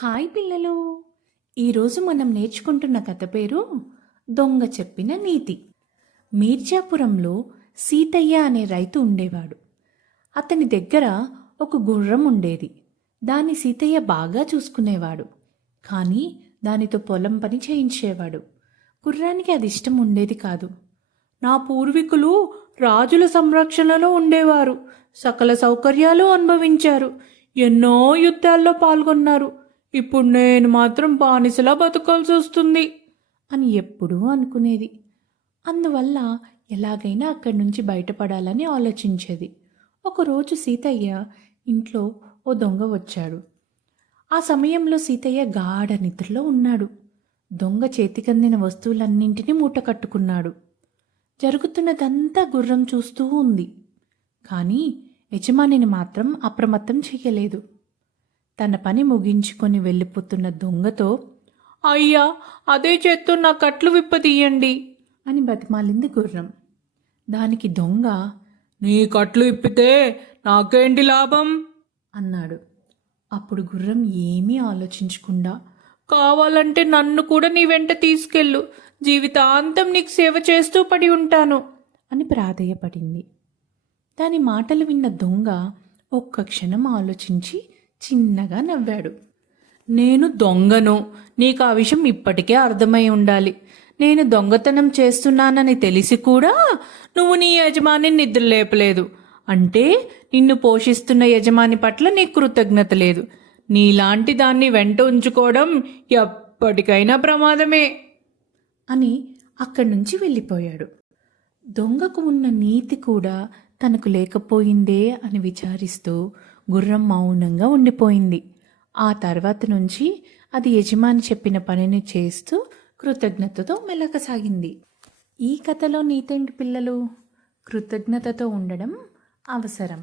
Hi పిల్లలు, ఈరోజు మనం నేర్చుకుంటున్న కథ పేరు దొంగ చెప్పిన నీతి. మీర్జాపురంలో సీతయ్య అనే రైతు ఉండేవాడు. అతని దగ్గర ఒక గుర్రం ఉండేది. దాన్ని సీతయ్య బాగా చూసుకునేవాడు. కానీ దానితో పొలం పని చేయించేవాడు. గుర్రానికి అది ఇష్టం ఉండేది కాదు. నా పూర్వీకులు రాజుల సంరక్షణలో ఉండేవారు, సకల సౌకర్యాలు అనుభవించారు, ఎన్నో యుద్ధాల్లో పాల్గొన్నారు. ఇప్పుడు నేను మాత్రం బానిసలా బతకాల్సి వస్తుంది అని ఎప్పుడూ అనుకునేది. అందువల్ల ఎలాగైనా అక్కడి నుంచి బయటపడాలని ఆలోచించేది. ఒకరోజు సీతయ్య ఇంట్లో ఓ దొంగ వచ్చాడు. ఆ సమయంలో సీతయ్య గాఢ నిద్రలో ఉన్నాడు. దొంగ చేతికందిన వస్తువులన్నింటినీ మూట కట్టుకున్నాడు. జరుగుతున్నదంతా గుర్రం చూస్తూ ఉంది. కానీ యజమానిని మాత్రం అప్రమత్తం చెయ్యలేదు. తన పని ముగించుకొని వెళ్ళిపోతున్న దొంగతో, అయ్యా, అదే చేత్తో నా కట్లు విప్పతీయండి అని బతిమాలింది గుర్రం. దానికి దొంగ, నీ కట్లు ఇప్పితే నాకేంటి లాభం అన్నాడు. అప్పుడు గుర్రం ఏమీ ఆలోచించకుండా, కావాలంటే నన్ను కూడా నీ వెంట తీసుకెళ్ళు, జీవితాంతం నీకు సేవ చేస్తూ పడి ఉంటాను అని ప్రాధేయపడింది. దాని మాటలు విన్న దొంగ ఒక్క క్షణం ఆలోచించి చిన్నగా నవ్వాడు. నేను దొంగను, నీకు ఆ విషయం ఇప్పటికే అర్థమై ఉండాలి. నేను దొంగతనం చేస్తున్నానని తెలిసి కూడా నువ్వు నీ యజమాని నిద్ర లేపలేదు అంటే నిన్ను పోషిస్తున్న యజమాని పట్ల నీకు కృతజ్ఞత లేదు. నీలాంటి దాన్ని వెంట ఉంచుకోవడం ఎప్పటికైనా ప్రమాదమే అని అక్కడి నుంచి వెళ్ళిపోయాడు. దొంగకు ఉన్న నీతి కూడా తనకు లేకపోయిందే అని విచారిస్తూ గుర్రం మౌనంగా ఉండిపోయింది. ఆ తర్వాత నుంచి అది యజమాని చెప్పిన పనిని చేస్తూ కృతజ్ఞతతో మెలకసాగింది. ఈ కథలో నీతేంటి పిల్లలు? కృతజ్ఞతతో ఉండడం అవసరం.